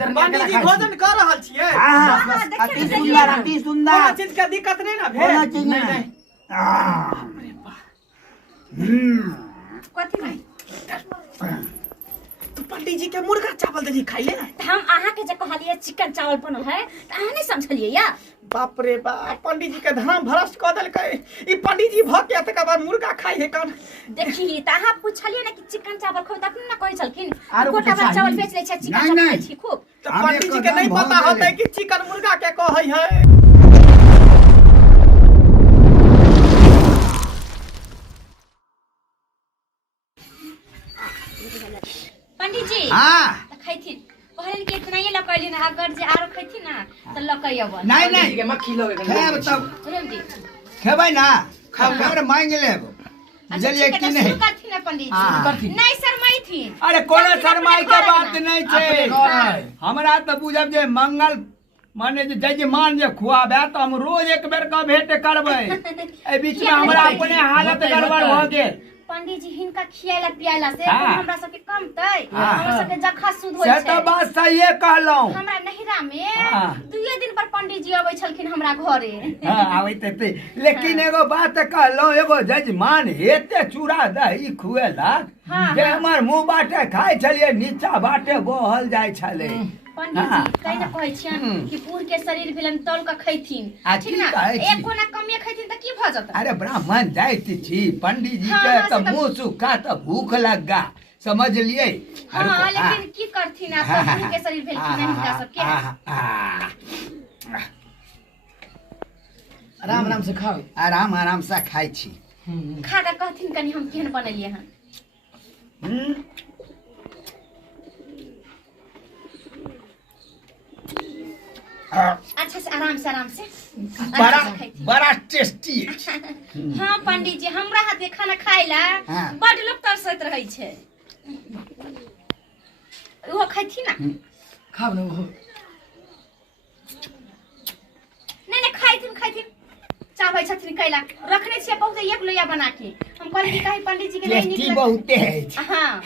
पंडित जी भोजन कर रहल छियै। अति सुंदर अति सुंदर। कोनो चीज के दिक्कत नहीं ना भेल। कोनो चीज नहीं। कथी भाई तो पंडित जी के मुर्गा चावल दे खाई ले। हम आहा के जे कहलिए चिकन चावल बनल है त आहा नहीं समझलिए या। बाप रे बाप पंडित जी के धर्म भ्रष्ट क देलकै। ई पंडित जी भ के तक बाद मुर्गा खाई है कौन? देखी त आहा पूछलिए ना कि चिकन चावल खाओ त अपने ना कहै छलखिन आरो गोटा कुछ चावल चाहिए? बेच ले छै चिकन नहीं, चावल नहीं। खाई छी खूब। तो हमें पंडित जी के नहीं कदम पता भोग होते देले। कि चिकन मुर्गा के कहै है। पंडित जी हाँ त खैथिन कहलिन कि इतना ही लकैलिन अगर जे आरो खैथिन ना त लकैयब। नहीं नहीं के मक्खी लोगे खेब तब जल्दी खेबै ना खबर मांग लेब बुझलिए कि नहीं? करथिन ना पंडित हाँ। जी नहीं शर्माई थी। अरे कोनो शर्माई के बात नहीं छे। हमरा तो बुझब जे मंगल माने जे जजमान जे खुआबे तो हम रोज एक बेर का भेंट करबै। ए बीच में हमरा अपने हालत गड़बड़ भ गेल। पंडित जी हिनका खियाला पियाला से हाँ। हमरा सबके कमतै। हाँ। हमरा सबके जखा सुध होय से छै। तो बात सहीए कहलौं। हमरा नहिरा में हाँ। 2 दिन पर पंडित जी आबै छलखिन हमरा घरे। हाँ आबैत हेतै लेकिन एगो बात कहलौं एगो जजमान हेते चूड़ा दही खुएलक हाँ, जे हाँ। हमर मुंह बाटे खाइ छलिए नीचा बाटे बहल जाइ छले। पंडित हाँ। जी कहि न कहै छियन कि पूर के शरीर भेलन तौल के खैथिन। आ ठीक की ना कहै छी? एक कोना कमिए खैथिन त की भ जत? अरे ब्राह्मण जाइत छी पंडित जी हाँ, के हाँ, तो से तो- मुंह सूखा तो भूख लगा समझ लिए। हां लेकिन की करथिन आप पूर के शरीर भेलखिन हिनका सबके। आराम आराम से खाओ। आराम आराम से खाइ छी। खा के कहथिन कनी हम केहन बनलिए हन। हम्म, अच्छा से आराम से आराम से बड़ा अच्छा से खैथिन। बड़ा टेस्टी। हाँ पंडित जी हमरा हाथे खाना खाइला हाँ। बड लोग तरसत रहै छै। ओहो खैथिन ना? खाओ ना वो। नहीं नहीं खैथिन चाहै छथिन कैला रखने छियै बहुत एक लोया बना के। हम कहलिए कि कहीं पंडित जी के नहीं टेस्टी निकल। बहुते है। हाँ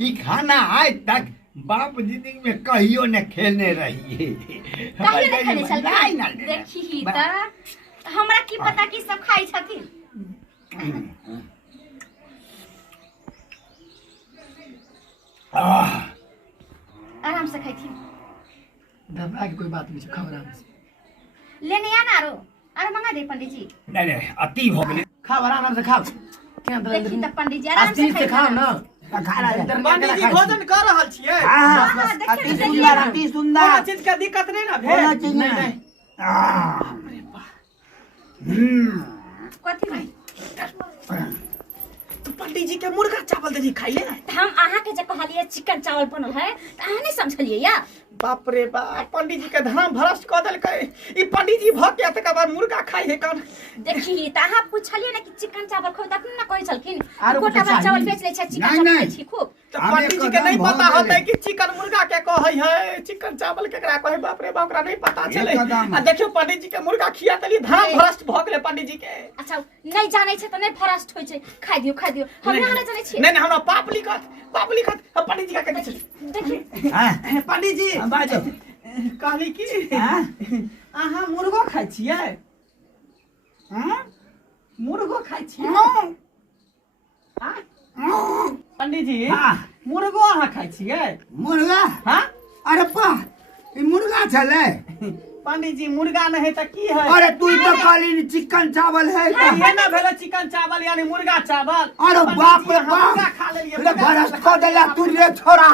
ई खाना आज तक बाप जिंदगी में कहियो न खेलने रही। कहियो नहीं खाने चल नहीं, नहीं, नहीं। देखी त हमरा की पता कि सब खाइ छथिन। आह, आराम से खैथिन। घबरा के कोई बात नहीं है, खाओ आराम से। लेने आना आरो मंगा दे पंडित जी। नहीं नहीं अति हो गेलै। खाओ आराम से खाओ। क्या देखी त पंडित जी आराम से आस्तीन से खाओ ना। खाना दे। पंडित जी भोजन कर रहल छियै। हाँ, हाँ, देखिए, अति देखिए। सुंदर अति कोनो सुंदर। चीज के दिक्कत नहीं ना भेल। कोनो चीज नहीं। आह, हम्म, कथी भाई तो पंडित जी के मुर्गा चावल दे खाई ले। हम आहा के जे कहलिए चिकन चावल बनल है त आहा नहीं समझलिए या। बाप रे बाप पंडित जी के धर्म भ्रष्ट क देलकै। ई पंडित जी भ के तक बाद मुर्गा खाई है कौन? देखी त आहा पूछलिए ना कि चिकन चावल खाओ त अपने ना कहै छलखिन आरो कुछ गोटा चाहिए? चावल बेच ले छै चिकन नहीं, चावल नहीं। खाई छी खूब। तो हमें पंडित जी के कदम नहीं भोग पता होते देले। कि चिकन मुर्गा के कहै है चिकन चावल केकरा कहै। बाप रे बाप ओकरा नहीं पता ये चले। कदम। आ देखियो पंडित जी के मुर्गा खिया तली धर्म भ्रष्ट भ गेलै पंडित जी के। अच्छा नहीं जानै छै त नहीं फरस्ट होय छै। खाइ दियो हम नहीं ना जानै छी। नहीं हमरा पाप लिखत हम पंडित जी का कहै छी। देखी हाँ, पंडित जी हाँ, बाजो। कहली कि हाँ? अहाँ मुर्गो खाइ छियै? हाँ? मुर्गो खाइ छियै? हाँ? हाँ? पंडित जी हाँ। मुर्गो अहाँ खाइ छियै? मुर्गा हाँ अरे पा ई मुर्गा छले। पंडित जी मुर्गा नहीं है तो की है? अरे तू तो कहली चिकन चावल है ये ना भेलो चिकन चावल यानी मुर्गा चावल। अरे पंडित बाप जी, रे हम बाप मुर्गा खा लेलिए। ले भरस को देला तू रे छोरा।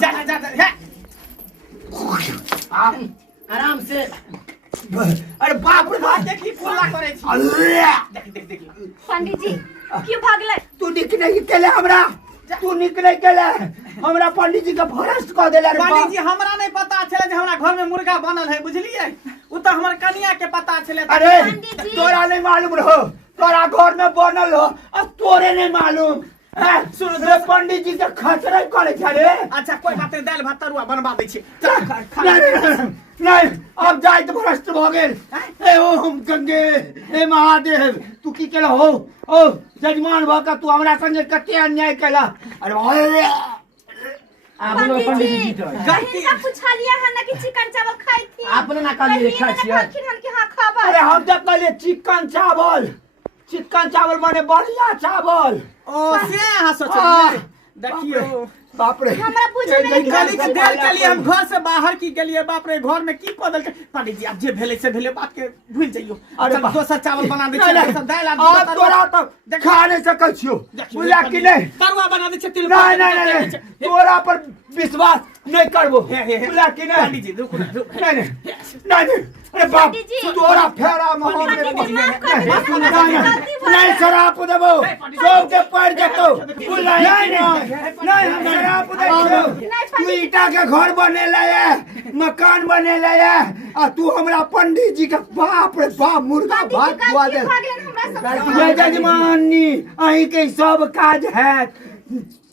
जा जा जा जा। आराम से। अरे बाप रे बाप देखी फुल्ला करे छी। अल्लाह देख देख देख। पंडित जी क्यों भागले? तू निकले केले हमरा तू निकले केले हमरा पंडित जी के भरस को देला रे पंडित बाप। जी हमरा नहीं पता चले जे हमरा घर में मुर्गा बनल है बुझलिए। उ तो हमर कनिया के पता चले। अरे पंडित जी। तोरा नहीं मालूम रहो तोरा घर में बनल हो अब तोरे नहीं मालूम। सुन रे पंडित जी के खतरे करे छ रे। अच्छा कोई बात नहीं दाल भात तरुआ बनवा दै छी। नहीं अब जाए तो भ्रष्ट भ गेल। ए ओम गंगे ए महादेव तू की केला हो ओ जजमान भ का तू हमरा संगे कते अन्याय केला। अरे पंडित जी गलती इनका पूछा लिया है ना कि चिकन चावल खाई थी आपने ना कहलिए खाई छियै। हाँ खबर अरे हम तो कहलिए चिकन चावल माने बढ़िया चावल। ओ से यहाँ सोचलिए देखियो बाप रे हमरा पूछे नहीं गली के देर चलिए हम घर से बाहर की गेलिए बाप रे घर में की कदल के पंडित जी अब जे भेले से भेले बात के भूल जाइयो अरे चल बा- दोसर चावल बना दे नहीं, छियै दाल अब तोरा तो खा नहीं सकै छियो बुझा कि नहीं। तरुआ बना दे छियै तिल नहीं तोरा पर विश्वास नहीं करबो बुझा कि नहीं। पंडित जी रुक नहीं अरे बाप पंडित जी। तोरा फेरा में हम पंडित जी, माफ कर दीजिए, गलती हो नहीं शराब देबो सबके पड़ जेतो नहीं हम शराब देबो तू ईटा के घर बने लाए मकान बने लाए आ तू हमरा पंडित जी के बाप रे बाप मुर्गा भात खुआ दे। जय जजमानी अहीं के सब काज है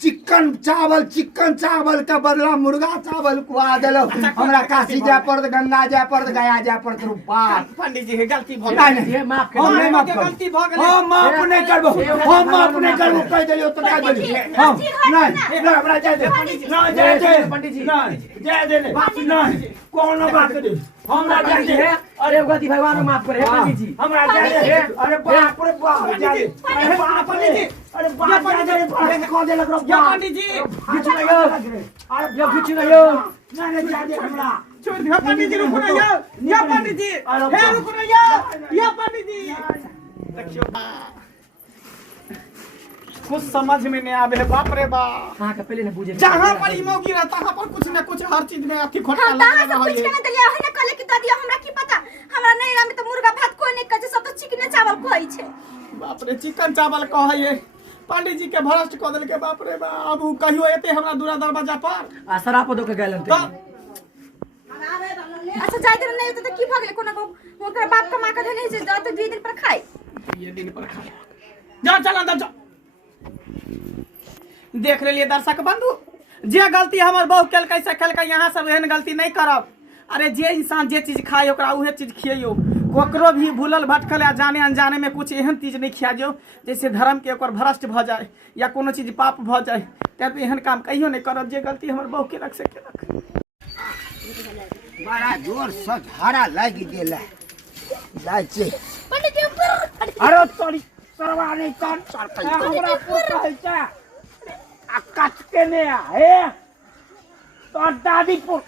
चिकन चावल के बदला मुर्गा चावल खुआ देलो हमरा काशी जाय पड़त गंगा जाय पड़त गया जाय पड़त रू बाप। पंडित जी के गलती भ नहीं ये माफ कर हम नहीं माफ गलती भ गेलै हम माफ नहीं करबो कह देलियो तो कह देलियो हम नहीं हमरा जाय दे ना जाय दे पंडित जी। नहीं जाय दे नहीं कोनो बात नहीं हमरा जाय दे अरे गलती भगवान माफ करे पंडित जी। हमरा जाय दे अरे बाप रे बाप जाय दे अरे बाप रे अरे बाप जाय दे कह दे लग या पंडित जी किछु नहीं हो अरे यो किछु नहीं हो नहीं जाय दे हमरा छोड़ दियो पंडित जी रुको ना या पंडित जी हे रुको ना या पंडित जी देखियो कुछ समझ में नहीं आवे बाप रे बाप कहां का पहले न बुझे जहाँ पर इमोगी रहता वहाँ पर कुछ न कुछ हर चीज में अथी खोटा हम कहां से पूछ के न दलिया है ना कहले कि ददिया हमरा की पता हमरा नहीं राम तो मुर्गा भात कोई नहीं कहे सब तो चिकने चावल कोई छे बाप रे चिकन चावल कहै पंडित जी के भ्रष्ट कऽ देलकै बाप रे बाप अब उ कहियो एते हमरा दूरा दरवाजा पर आ शराब दो के गेलन तो अच्छा जाय दिन नहीं होता तो की भ गेले कोना ओकर बाप कमा के नहीं जे तो 2 दिन पर खाए ये दिन पर खा जा चल अंदर जा देख लेलिए दर्शक बंधु जे गलती हमर बहु केलकै से केलकै यहाँ सब एहन गलती नहीं करब। अरे जे इंसान जे चीज खाए ओकरा उहे चीज खियैयो कोकरो भी भूलल भटकल या जाने अनजाने में कुछ एहन चीज नहीं खिया जो जैसे धर्म के ओकर भ्रष्ट भ जाए या कोनो चीज पाप भ जाए तब एहन काम कहियो नहीं करब जे गलती हमर बहु केलक से केलक। बड़ा जोर से झाड़ा लग गेला लाचे पंडित जी ऊपर अरे तोरी सरवा नहीं कर हमरा कहै छै आ कट के ने हे तो दादी पुर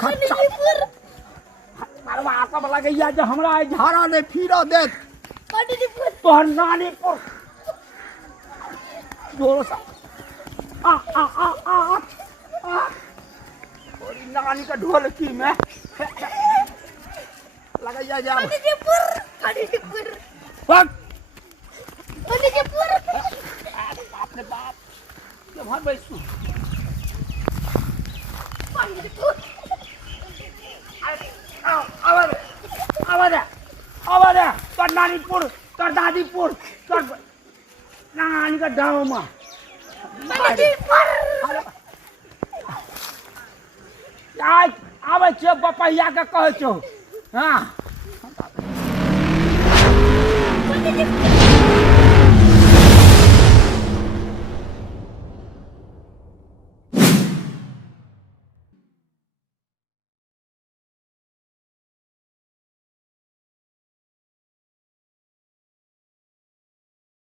खच्चा मरवा सब लगैया जे हमरा झाड़ा नहीं फिरो दे पंडित जी ऊपर तोहर नानी पुर जोर से आ तोरी नानी का ढोलकी में लगैया जा पंडित जी ऊपर भाग पंडित जी ऊपर बाप रे बाप ये भर बैसू पंडित जी ऊपर आवाज तोर नानीपुर तोर दादीपुर तोर नानी का गाँव में पंडित जी ऊपर आज आवे छे पपैया के कहै छौ हाँ पंडित जी